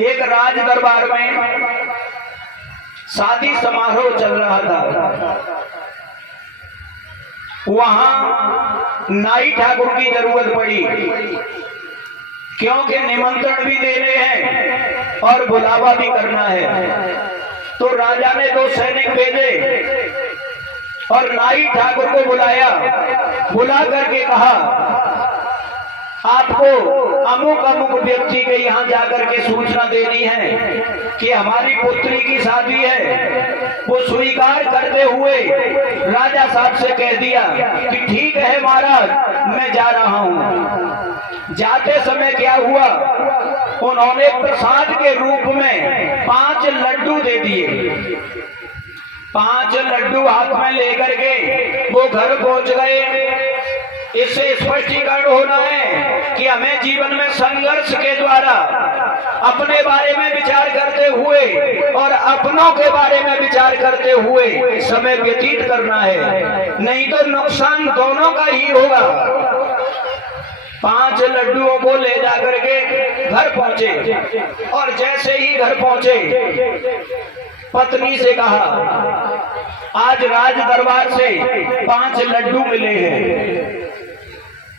एक राज दरबार में शादी समारोह चल रहा था। वहां नाई ठाकुर की जरूरत पड़ी, क्योंकि निमंत्रण भी देने हैं और बुलावा भी करना है। तो राजा ने 2 सैनिक भेजे और नाई ठाकुर को बुलाया। बुला करके कहा, आपको अमुक अमुक व्यक्ति के यहाँ जाकर के सूचना देनी है कि हमारी पुत्री की शादी है। वो स्वीकार करते हुए राजा साहब से कह दिया कि ठीक है महाराज, मैं जा रहा हूँ। जाते समय क्या हुआ, उन्होंने प्रसाद के रूप में 5 लड्डू दे दिए। 5 लड्डू हाथ में लेकर के वो घर पहुंच गए। इससे स्पष्टीकरण होना है कि हमें जीवन में संघर्ष के द्वारा अपने बारे में विचार करते हुए और अपनों के बारे में विचार करते हुए समय व्यतीत करना है, नहीं तो नुकसान दोनों का ही होगा। 5 लड्डुओं को ले जाकर के घर पहुंचे और जैसे ही घर पहुंचे पत्नी से कहा, आज राज दरबार से 5 लड्डू मिले हैं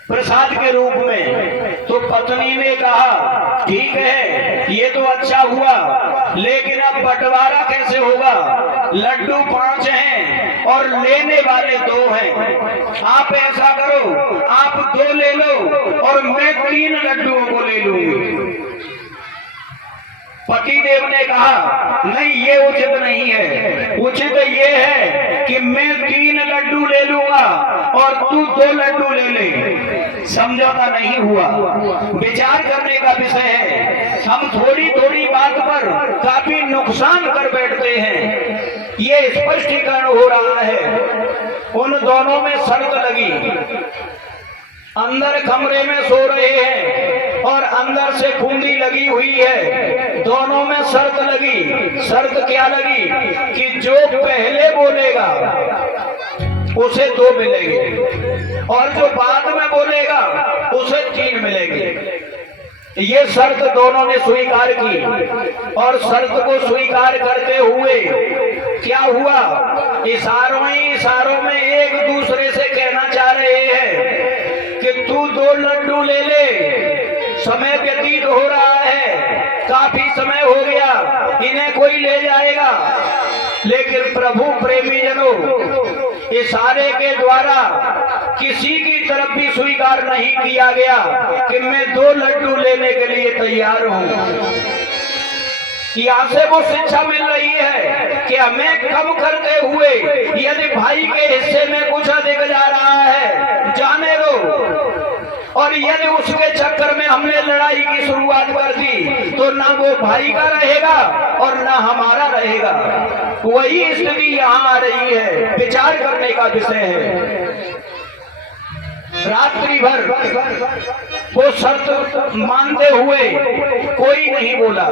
प्रसाद के रूप में। तो पत्नी ने कहा, ठीक है ये तो अच्छा हुआ, लेकिन अब बंटवारा कैसे होगा? लड्डू 5 हैं और लेने वाले 2 हैं। आप ऐसा करो, आप 2 ले लो और मैं 3 लड्डुओं को ले लूंगी। पति देव ने कहा, नहीं ये उचित नहीं है, उचित ये है कि मैं 3 लड्डू ले लूंगा और तू 2 लड्डू ले ले। समझौता नहीं हुआ। विचार करने का विषय है। हम थोड़ी थोड़ी बात पर काफी नुकसान कर बैठते हैं, ये स्पष्टीकरण हो रहा है। उन दोनों में शर्त लगी। अंदर कमरे में सो रहे हैं और अंदर से कुंडी लगी हुई है। दोनों में शर्त लगी। शर्त क्या लगी कि जो पहले बोलेगा उसे 2 मिलेंगे और जो बाद में बोलेगा उसे 3 मिलेंगे। ये शर्त दोनों ने स्वीकार की और शर्त को स्वीकार करते हुए क्या हुआ, इशारों ही इशारों में एक दूसरे से कहना चाह रहे हैं कि तू 2 लड्डू ले ले, समय व्यतीत हो रहा है, काफी समय हो गया, इन्हें कोई ले जाएगा। लेकिन प्रभु प्रेमी जनों, इशारे के द्वारा किसी की तरफ भी स्वीकार नहीं किया गया कि मैं 2 लड्डू लेने के लिए तैयार हूं। यहाँ से वो शिक्षा मिल रही है कि हमें कम करते हुए यदि भाई के हिस्से में कुछ अधिक जा रहा है, जाने दो। और यदि उसके चक्कर में हमने लड़ाई की शुरुआत कर दी तो ना वो भाई का रहेगा और ना हमारा रहेगा। वही स्थिति यहाँ आ रही है, विचार करने का विषय है। रात्रि भर वो शर्त मानते हुए कोई नहीं बोला।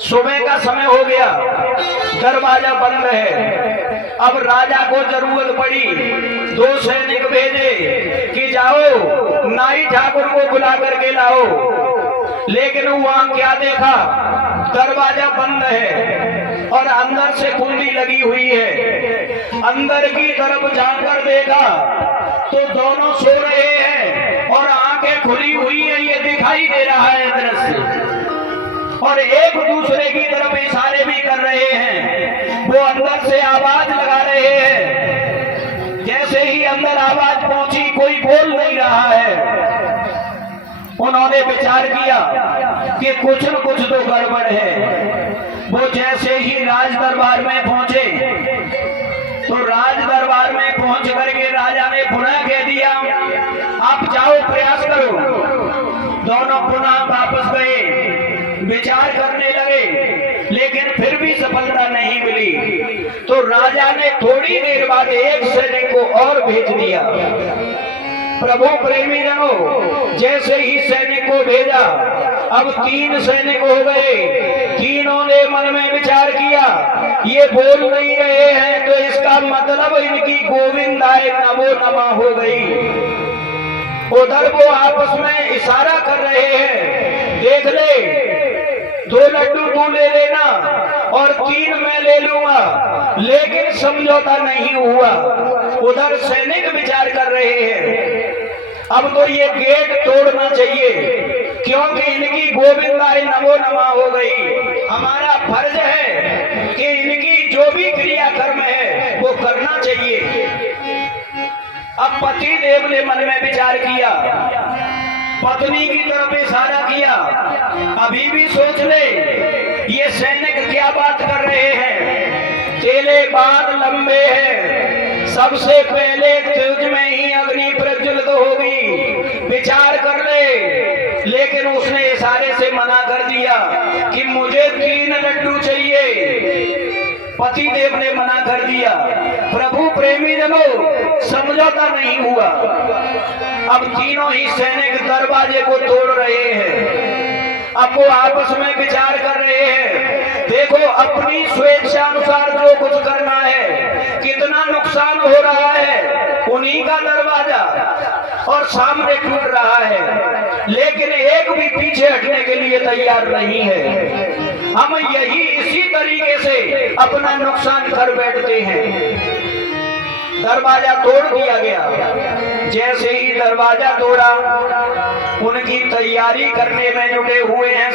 सुबह का समय हो गया, दरवाजा बंद है। अब राजा को जरूरत पड़ी, 2 सैनिक भेजे कि जाओ नाई ठाकुर को बुला करके लाओ। लेकिन वहां क्या देखा, दरवाजा बंद है और अंदर से कुंडी लगी हुई है। अंदर की तरफ जाकर देखा तो दोनों सो रहे हैं और आंखें खुली हुई है, ये दिखाई दे रहा है दृश्य। और एक दूसरे की तरफ इशारे भी कर रहे हैं। वो अंदर से आवाज लगा रहे हैं। जैसे ही अंदर आवाज पहुंची, कोई बोल नहीं रहा है। उन्होंने विचार किया कि कुछ न कुछ तो गड़बड़ है। वो जैसे ही राज दरबार में पहुंचे तो राज दरबार में पहुंच करके राजा ने पुनः कह दिया, आप जाओ प्रयास करो। दोनों पुनः वापस गए, विचार करने लगे, लेकिन फिर भी सफलता नहीं मिली। तो राजा ने थोड़ी देर बाद एक सैनिक को और भेज दिया। प्रभु प्रेमी जनों, जैसे ही सैनिक को भेजा, अब 3 सैनिक हो गए। तीनों ने मन में विचार किया, ये बोल नहीं रहे हैं तो इसका मतलब इनकी गोविंदाय नमो नमः हो गई। उधर वो आपस में इशारा कर रहे हैं, देख ले 2 लड्डू तू ले लेना और 3 मैं ले लूंगा, लेकिन समझौता नहीं हुआ। उधर सैनिक विचार कर रहे हैं अब तो ये गेट तोड़ना चाहिए, क्योंकि इनकी गोविंदाय नमो नमः हो गई। हमारा फर्ज है कि इनकी जो भी क्रियाकर्म है वो करना चाहिए। अब पति देव ने मन में विचार किया, पत्नी की तरफ इशारा किया, अभी भी सोच ले ये सैनिक क्या बात कर रहे हैं। चेले बाल लंबे हैं, सबसे पहले तुझ में ही अग्नि प्रज्वलित होगी, विचार कर ले। लेकिन उसने इशारे से मना कर दिया कि मुझे 3 लड्डू चाहिए। पति देव ने मना कर दिया। प्रभु प्रेमी जनों, समझौता नहीं हुआ। अब तीनों ही सैनिक दरवाजे को तोड़ रहे हैं। अब वो आपस में विचार कर रहे हैं, देखो अपनी स्वेच्छा अनुसार जो कुछ करना है, कितना नुकसान हो रहा है। उन्हीं का दरवाजा और सामने टूट रहा है, लेकिन एक भी पीछे हटने के लिए तैयार नहीं है। हम यही इसी तरीके से अपना नुकसान कर बैठते हैं। दरवाजा तोड़ दिया गया। जैसे ही दरवाजा तोड़ा, उनकी तैयारी करने में जुटे हुए हैं।